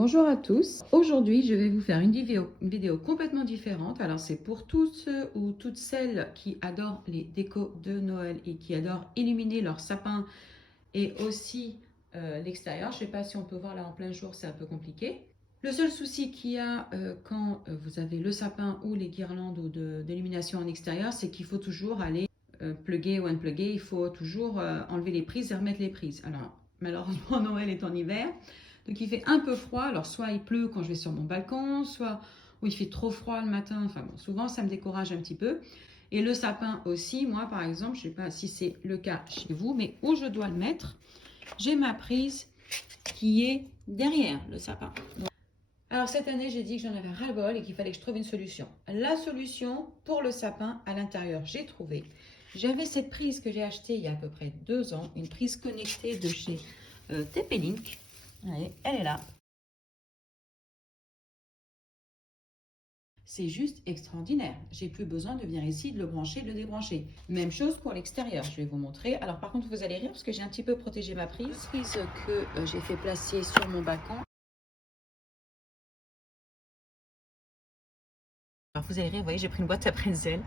Bonjour à tous. Aujourd'hui, je vais vous faire une vidéo complètement différente. Alors, c'est pour tous ceux ou toutes celles qui adorent les décos de Noël et qui adorent illuminer leur sapin et aussi l'extérieur. Je ne sais pas si on peut voir là en plein jour, c'est un peu compliqué. Le seul souci qu'il y a quand vous avez le sapin ou les guirlandes ou d'illumination en extérieur, c'est qu'il faut toujours aller plugger ou unplugger. Il faut toujours enlever les prises et remettre les prises. Alors, malheureusement, Noël est en hiver. Donc il fait un peu froid, alors soit il pleut quand je vais sur mon balcon, soit il fait trop froid le matin, enfin bon, souvent ça me décourage un petit peu. Et le sapin aussi, moi par exemple, je ne sais pas si c'est le cas chez vous, mais où je dois le mettre, j'ai ma prise qui est derrière le sapin. Alors cette année, j'ai dit que j'en avais ras-le-bol et qu'il fallait que je trouve une solution. La solution pour le sapin à l'intérieur, j'ai trouvé. J'avais cette prise que j'ai achetée il y a à peu près 2 ans, une prise connectée de chez TP-Link. Allez, elle est là. C'est juste extraordinaire. J'ai plus besoin de venir ici, de le brancher, de le débrancher. Même chose pour l'extérieur, je vais vous montrer. Alors par contre, vous allez rire parce que j'ai un petit peu protégé ma prise. Prise que j'ai fait placer sur mon balcon. Alors vous allez rire, vous voyez, j'ai pris une boîte à pretzel.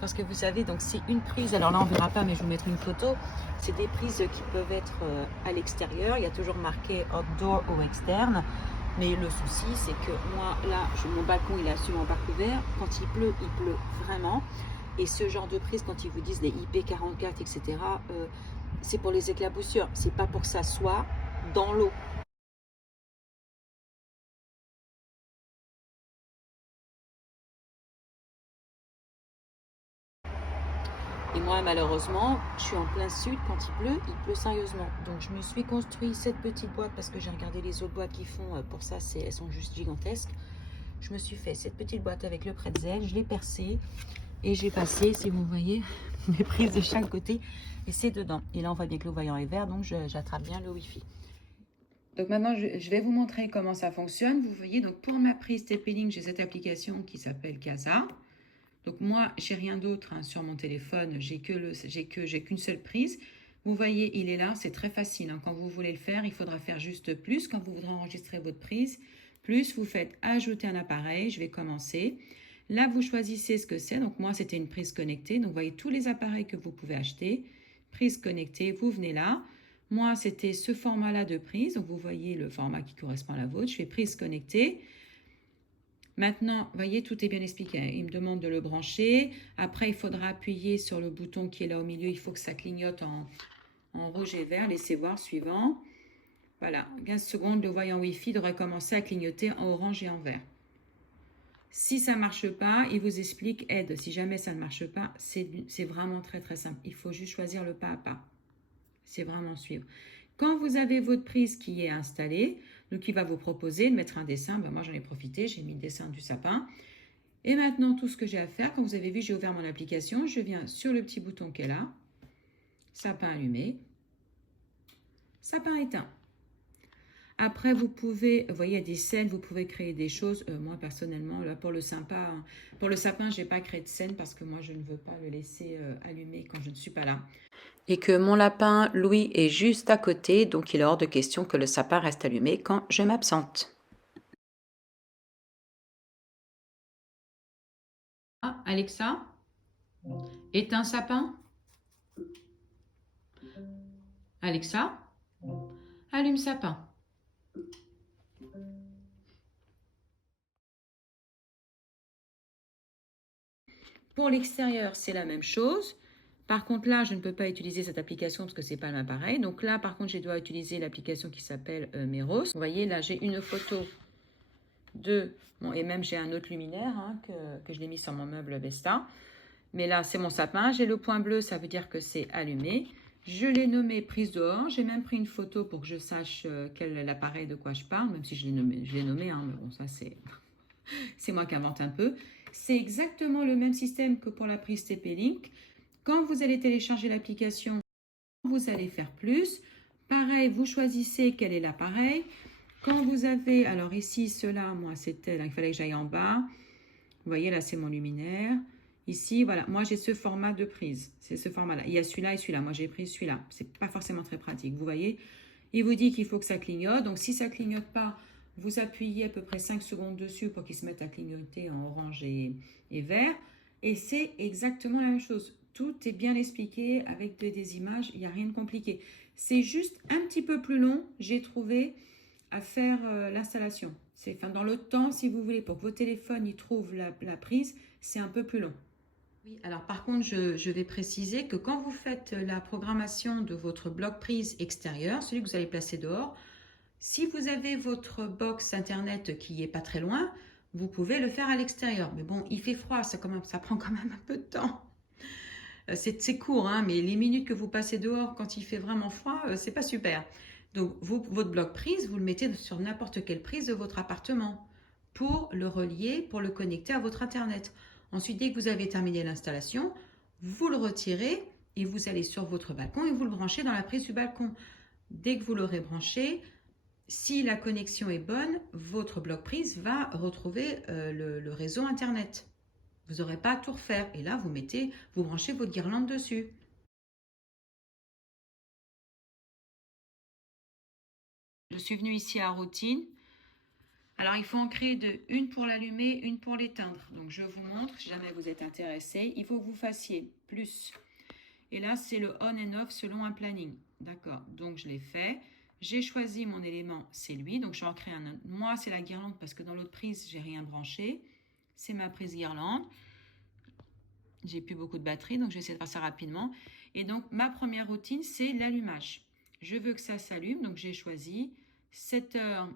Parce que vous savez, donc c'est une prise, alors là on ne verra pas, mais je vous mettrai une photo. C'est des prises qui peuvent être à l'extérieur. Il y a toujours marqué outdoor ou externe. Mais le souci, c'est que moi, là, mon balcon, il est absolument pas couvert. Quand il pleut vraiment. Et ce genre de prise, quand ils vous disent les IP44, etc., c'est pour les éclaboussures. C'est pas pour que ça soit dans l'eau. Et moi, malheureusement, je suis en plein sud. Quand il pleut sérieusement. Donc, je me suis construit cette petite boîte parce que j'ai regardé les autres boîtes qui font pour ça. Elles sont juste gigantesques. Je me suis fait cette petite boîte avec le pretzel. Je l'ai percée. Et j'ai passé, si vous voyez, mes prises de chaque côté. Et c'est dedans. Et là, on voit bien que le voyant est vert. Donc, j'attrape bien le Wi-Fi. Donc maintenant, je vais vous montrer comment ça fonctionne. Vous voyez, donc pour ma prise TP-Link, j'ai cette application qui s'appelle Casa. Donc moi, j'ai rien d'autre sur mon téléphone, j'ai qu'une seule prise. Vous voyez, il est là, c'est très facile. Quand vous voulez le faire, il faudra faire juste plus. Quand vous voudrez enregistrer votre prise, plus vous faites ajouter un appareil. Je vais commencer. Là, vous choisissez ce que c'est. Donc moi, c'était une prise connectée. Donc vous voyez tous les appareils que vous pouvez acheter. Prise connectée, vous venez là. Moi, c'était ce format-là de prise. Donc vous voyez le format qui correspond à la vôtre. Je fais prise connectée. Maintenant, vous voyez, tout est bien expliqué. Il me demande de le brancher. Après, il faudra appuyer sur le bouton qui est là au milieu. Il faut que ça clignote en rouge et vert. Laissez voir, suivant. Voilà, 15 secondes, le voyant Wi-Fi devrait commencer à clignoter en orange et en vert. Si ça ne marche pas, il vous explique aide. Si jamais ça ne marche pas, c'est vraiment très très simple. Il faut juste choisir le pas à pas. C'est vraiment suivre. Quand vous avez votre prise qui est installée, donc il va vous proposer de mettre un dessin. Moi, j'en ai profité, j'ai mis le dessin du sapin. Et maintenant, tout ce que j'ai à faire, comme vous avez vu, j'ai ouvert mon application. Je viens sur le petit bouton qui est là. Sapin allumé. Sapin éteint. Après, vous pouvez, vous voyez, il y a des scènes, vous pouvez créer des choses. Moi, personnellement, là, pour le sapin, je n'ai pas créé de scène parce que moi, je ne veux pas le laisser allumer quand je ne suis pas là. Et que mon lapin, Louis, est juste à côté, donc il est hors de question que le sapin reste allumé quand je m'absente. Ah, Alexa, éteins sapin. Alexa, allume sapin. Pour l'extérieur, c'est la même chose. Par contre, là, je ne peux pas utiliser cette application parce que ce n'est pas le même appareil. Donc là, par contre, je dois utiliser l'application qui s'appelle Meros. Vous voyez, là, j'ai une photo de... Bon, et même, j'ai un autre luminaire que je l'ai mis sur mon meuble Vesta. Mais là, c'est mon sapin. J'ai le point bleu, ça veut dire que c'est allumé. Je l'ai nommé prise dehors. J'ai même pris une photo pour que je sache quel est l'appareil de quoi je parle, même si je l'ai nommé, mais bon, ça, c'est moi qui invente un peu. C'est exactement le même système que pour la prise TP-Link. Quand vous allez télécharger l'application, vous allez faire plus. Pareil, vous choisissez quel est l'appareil. Quand vous avez, alors ici, cela, moi, c'était, il fallait que j'aille en bas. Vous voyez, là, c'est mon luminaire. Ici, voilà, moi, j'ai ce format de prise. C'est ce format-là. Il y a celui-là et celui-là. Moi, j'ai pris celui-là. C'est pas forcément très pratique. Vous voyez, il vous dit qu'il faut que ça clignote. Donc, si ça clignote pas, Vous appuyez à peu près 5 secondes dessus pour qu'il se mette à clignoter en orange et vert. Et c'est exactement la même chose. Tout est bien expliqué avec des images, il n'y a rien de compliqué. C'est juste un petit peu plus long, j'ai trouvé, à faire l'installation. C'est dans le temps, si vous voulez, pour que vos téléphones y trouvent la prise, c'est un peu plus long. Oui, alors par contre, je vais préciser que quand vous faites la programmation de votre bloc prise extérieur, celui que vous allez placer dehors, si vous avez votre box internet qui est pas très loin, vous pouvez le faire à l'extérieur. Mais bon, il fait froid, ça prend quand même un peu de temps. C'est court, hein, mais les minutes que vous passez dehors quand il fait vraiment froid, c'est pas super. Donc, votre bloc prise, vous le mettez sur n'importe quelle prise de votre appartement pour le relier, pour le connecter à votre internet. Ensuite, dès que vous avez terminé l'installation, vous le retirez et vous allez sur votre balcon et vous le branchez dans la prise du balcon. Dès que vous l'aurez branché, si la connexion est bonne, votre bloc prise va retrouver le réseau internet. Vous n'aurez pas à tout refaire. Et là, vous branchez votre guirlande dessus. Je suis venue ici à routine. Alors, il faut en créer deux. Une pour l'allumer, une pour l'éteindre. Donc, je vous montre, si jamais vous êtes intéressé. Il faut que vous fassiez plus. Et là, c'est le on and off selon un planning. D'accord. Donc, je l'ai fait. J'ai choisi mon élément, c'est lui. Donc, je vais en créer un autre. Moi, c'est la guirlande parce que dans l'autre prise, j'ai rien branché. C'est ma prise guirlande. J'ai plus beaucoup de batterie, donc je vais essayer de faire ça rapidement. Et donc, ma première routine, c'est l'allumage. Je veux que ça s'allume, donc j'ai choisi 7h,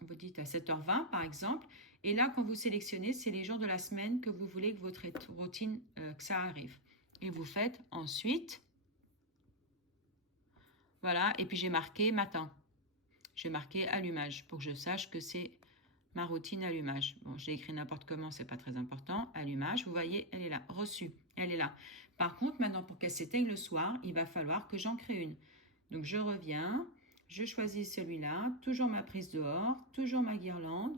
vous dites à 7h20 par exemple. Et là, quand vous sélectionnez, c'est les jours de la semaine que vous voulez que votre routine, que ça arrive. Et vous faites ensuite, voilà, et puis j'ai marqué matin. J'ai marqué allumage pour que je sache que c'est ma routine allumage. Bon, j'ai écrit n'importe comment, c'est pas très important. Allumage, vous voyez, elle est là. Reçue, elle est là. Par contre, maintenant, pour qu'elle s'éteigne le soir, il va falloir que j'en crée une. Donc, je reviens, je choisis celui-là, toujours ma prise dehors, toujours ma guirlande.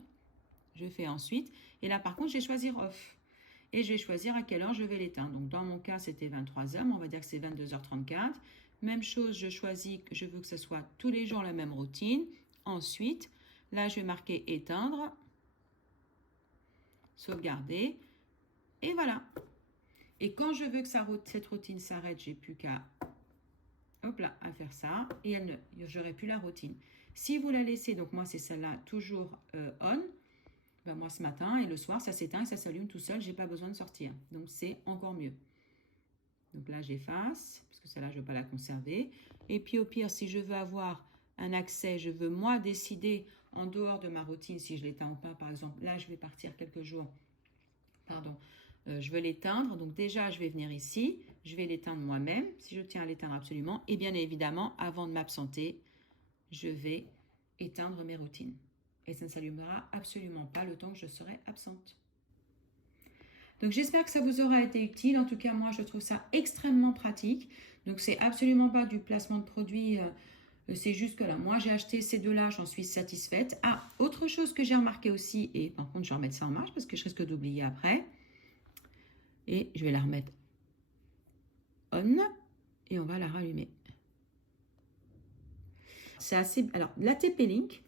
Je fais ensuite. Et là, par contre, je vais choisir off. Et je vais choisir à quelle heure je vais l'éteindre. Donc, dans mon cas, c'était 23h, mais on va dire que c'est 22h34. Même chose, je choisis que je veux que ce soit tous les jours la même routine. Ensuite, là, je vais marquer éteindre, sauvegarder, et voilà. Et quand je veux que cette routine s'arrête, j'ai plus qu'à, hop là, à faire ça, et j'aurai plus la routine. Si vous la laissez, donc moi c'est celle-là, toujours on, ben moi ce matin et le soir, ça s'éteint et ça s'allume tout seul, j'ai pas besoin de sortir. Donc c'est encore mieux. Donc là, j'efface, parce que celle-là, je ne veux pas la conserver. Et puis au pire, si je veux avoir un accès, je veux moi décider en dehors de ma routine si je l'éteins ou pas. Par exemple, là, je vais partir quelques jours. Pardon. Je veux l'éteindre. Donc déjà, je vais venir ici. Je vais l'éteindre moi-même, si je tiens à l'éteindre absolument. Et bien évidemment, avant de m'absenter, je vais éteindre mes routines. Et ça ne s'allumera absolument pas le temps que je serai absente. Donc j'espère que ça vous aura été utile. En tout cas, moi, je trouve ça extrêmement pratique. Donc c'est absolument pas du placement de produit. C'est juste que là, moi, j'ai acheté ces deux-là, j'en suis satisfaite. Ah, autre chose que j'ai remarqué aussi, et par contre, je vais remettre ça en marche parce que je risque d'oublier après. Et je vais la remettre on et on va la rallumer. C'est assez... Alors, la TP-Link,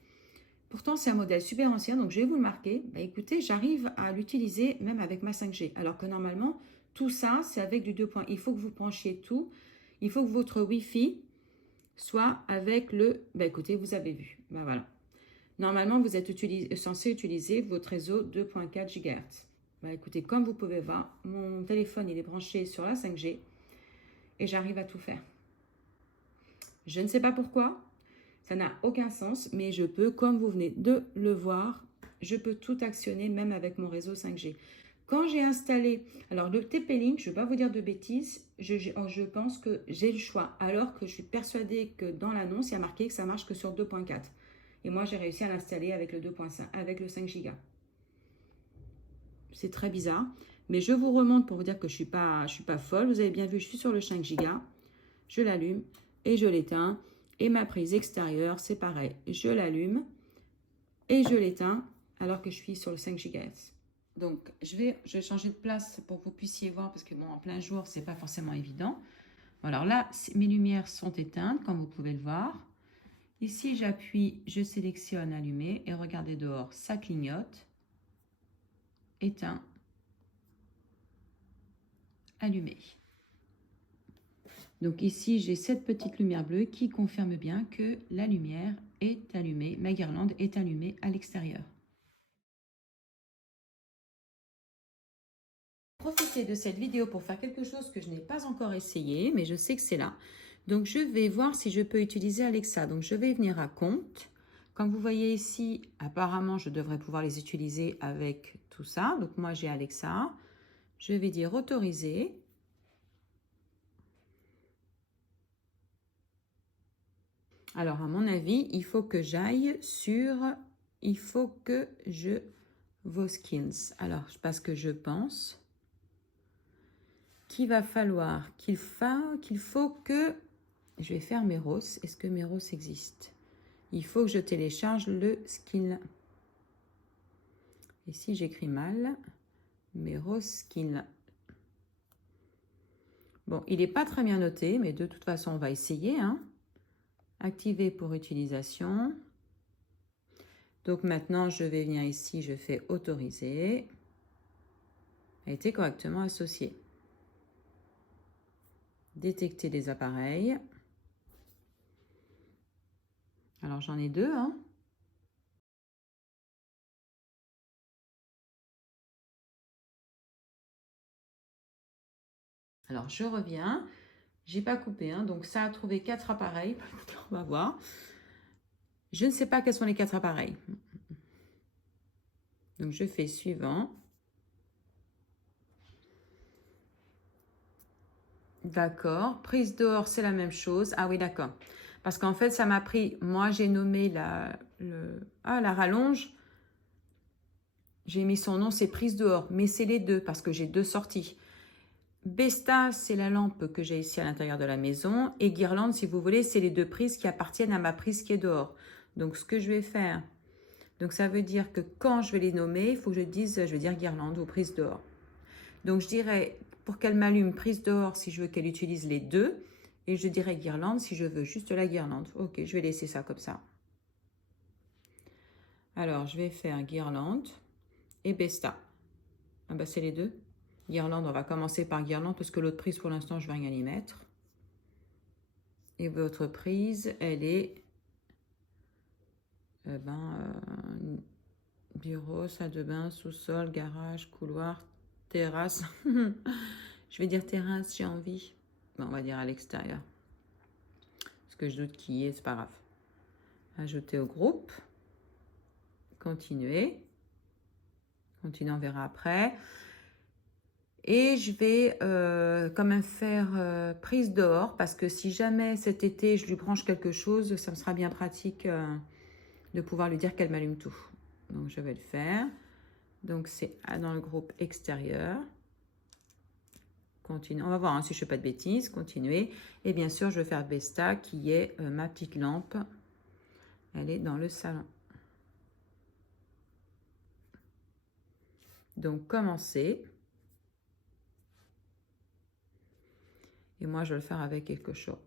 pourtant, c'est un modèle super ancien, donc je vais vous le marquer. Bah, écoutez, j'arrive à l'utiliser même avec ma 5G. Alors que normalement, tout ça, c'est avec du 2 points. Il faut que vous branchiez tout. Il faut que votre Wi-Fi soit avec le... Bah, écoutez, vous avez vu. Bah, voilà. Normalement, vous êtes censé utiliser votre réseau 2.4 GHz. Bah, écoutez, comme vous pouvez voir, mon téléphone, il est branché sur la 5G et j'arrive à tout faire. Je ne sais pas pourquoi. Ça n'a aucun sens, mais je peux, comme vous venez de le voir, je peux tout actionner même avec mon réseau 5G. Quand j'ai installé, alors le TP-Link, je ne vais pas vous dire de bêtises, je pense que j'ai le choix, alors que je suis persuadée que dans l'annonce, il y a marqué que ça marche que sur 2.4. Et moi, j'ai réussi à l'installer avec le 2.5, avec le 5 Go. C'est très bizarre, mais je vous remonte pour vous dire que je suis pas folle. Vous avez bien vu, je suis sur le 5 Go, je l'allume et je l'éteins. Et ma prise extérieure, c'est pareil. Je l'allume et je l'éteins alors que je suis sur le 5 GHz. Donc, je vais changer de place pour que vous puissiez voir parce que bon, en plein jour, c'est pas forcément évident. Alors là, mes lumières sont éteintes, comme vous pouvez le voir. Ici, j'appuie, je sélectionne allumer et regardez dehors, ça clignote. Éteint, allumé. Donc ici, j'ai cette petite lumière bleue qui confirme bien que la lumière est allumée, ma guirlande est allumée à l'extérieur. Profitez de cette vidéo pour faire quelque chose que je n'ai pas encore essayé, mais je sais que c'est là. Donc je vais voir si je peux utiliser Alexa. Donc je vais venir à compte. Comme vous voyez ici, apparemment, je devrais pouvoir les utiliser avec tout ça. Donc moi, j'ai Alexa. Je vais dire autoriser. Alors, à mon avis, il faut que j'aille sur... Il faut que je... Vos skills. Alors, parce que je pense qu'il va falloir qu'il faut que... Je vais faire Meros. Est-ce que Meros existe? Il faut que je télécharge le skill. Et si j'écris mal, Meros skill. Bon, il n'est pas très bien noté, mais de toute façon, on va essayer. Hein. Activer pour utilisation. Donc maintenant, je vais venir ici, je fais autoriser. A été correctement associé. Détecter les appareils. Alors j'en ai deux. Hein. Alors je reviens. J'ai pas coupé, hein, donc ça a trouvé 4 appareils. On va voir. Je ne sais pas quels sont les 4 appareils. Donc je fais suivant. D'accord. Prise dehors, c'est la même chose. Ah oui, d'accord. Parce qu'en fait, ça m'a pris... Moi, j'ai nommé la rallonge. J'ai mis son nom, c'est prise dehors. Mais c'est les deux, parce que j'ai 2 sorties. Besta, c'est la lampe que j'ai ici à l'intérieur de la maison. Et guirlande, si vous voulez, c'est les 2 prises qui appartiennent à ma prise qui est dehors. Donc, ce que je vais faire... Donc, ça veut dire que quand je vais les nommer, il faut que je dise, je vais dire guirlande ou prise dehors. Donc, je dirais, pour qu'elle m'allume prise dehors, si je veux qu'elle utilise les 2. Et je dirais guirlande si je veux juste la guirlande. Ok, je vais laisser ça comme ça. Alors, je vais faire guirlande et Besta. Ah bah, c'est les 2. Guirlande, on va commencer par guirlande parce que l'autre prise, pour l'instant, je ne vais rien y mettre. Et votre prise, elle est... bureau, salle de bain, sous-sol, garage, couloir, terrasse. Je vais dire terrasse, j'ai envie. Bon, on va dire à l'extérieur. Parce que je doute qui y est, c'est pas grave. Ajouter au groupe. Continuer. Continuer, on verra après. Et je vais quand même faire prise dehors parce que si jamais cet été je lui branche quelque chose, ça me sera bien pratique de pouvoir lui dire qu'elle m'allume tout. Donc je vais le faire. Donc c'est dans le groupe extérieur. Continue. On va voir hein, si je ne fais pas de bêtises. Continuer. Et bien sûr, je vais faire Besta qui est ma petite lampe. Elle est dans le salon. Donc commencer. Et moi, je vais le faire avec quelque chose.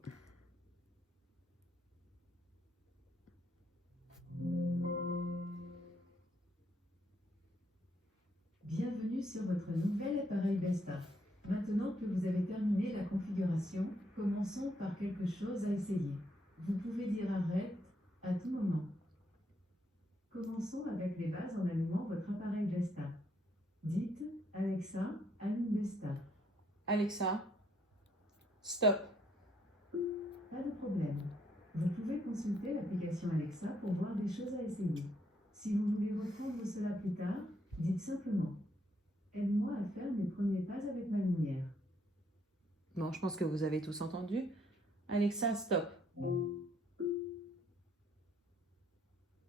Bienvenue sur votre nouvel appareil Besta. Maintenant que vous avez terminé la configuration, commençons par quelque chose à essayer. Vous pouvez dire arrête à tout moment. Commençons avec les bases en allumant votre appareil Besta. Dites Alexa, allume Besta. Alexa, stop. Pas de problème. Vous pouvez consulter l'application Alexa pour voir des choses à essayer. Si vous voulez reprendre cela plus tard, dites simplement aide-moi à faire mes premiers pas avec ma lumière. Bon, je pense que vous avez tous entendu. Alexa, stop.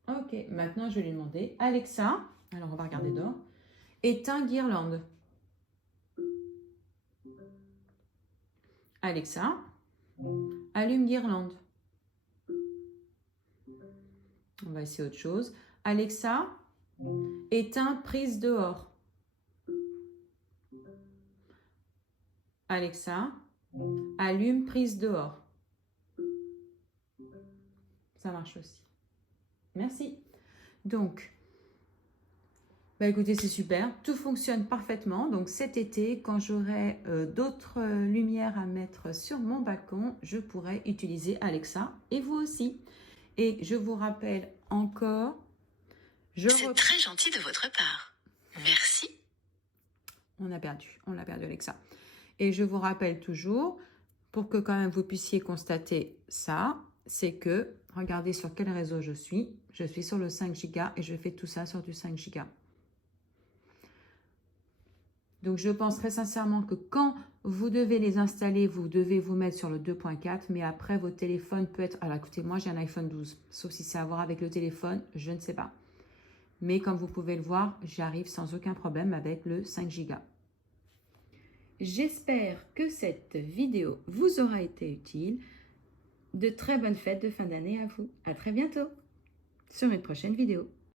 Ok, maintenant je vais lui demander Alexa, alors on va regarder dehors, éteins guirlande. Alexa, allume guirlande. On va essayer autre chose. Alexa, éteins prise dehors. Alexa, allume prise dehors. ça marche aussi. Merci. Donc, bah écoutez, c'est super. Tout fonctionne parfaitement. Donc cet été, quand j'aurai d'autres lumières à mettre sur mon balcon, je pourrai utiliser Alexa et vous aussi. Et je vous rappelle encore, C'est très gentil de votre part. Merci. On l'a perdu Alexa. Et je vous rappelle toujours, pour que quand même vous puissiez constater ça, c'est que, regardez sur quel réseau je suis sur le 5 Go et je fais tout ça sur du 5 Go. Donc, je pense très sincèrement que quand vous devez les installer, vous devez vous mettre sur le 2.4, mais après, votre téléphone peut être... Alors, écoutez, moi, j'ai un iPhone 12, sauf si c'est à voir avec le téléphone, je ne sais pas. Mais comme vous pouvez le voir, j'arrive sans aucun problème avec le 5 Go. J'espère que cette vidéo vous aura été utile. De très bonnes fêtes de fin d'année à vous. À très bientôt sur une prochaine vidéo.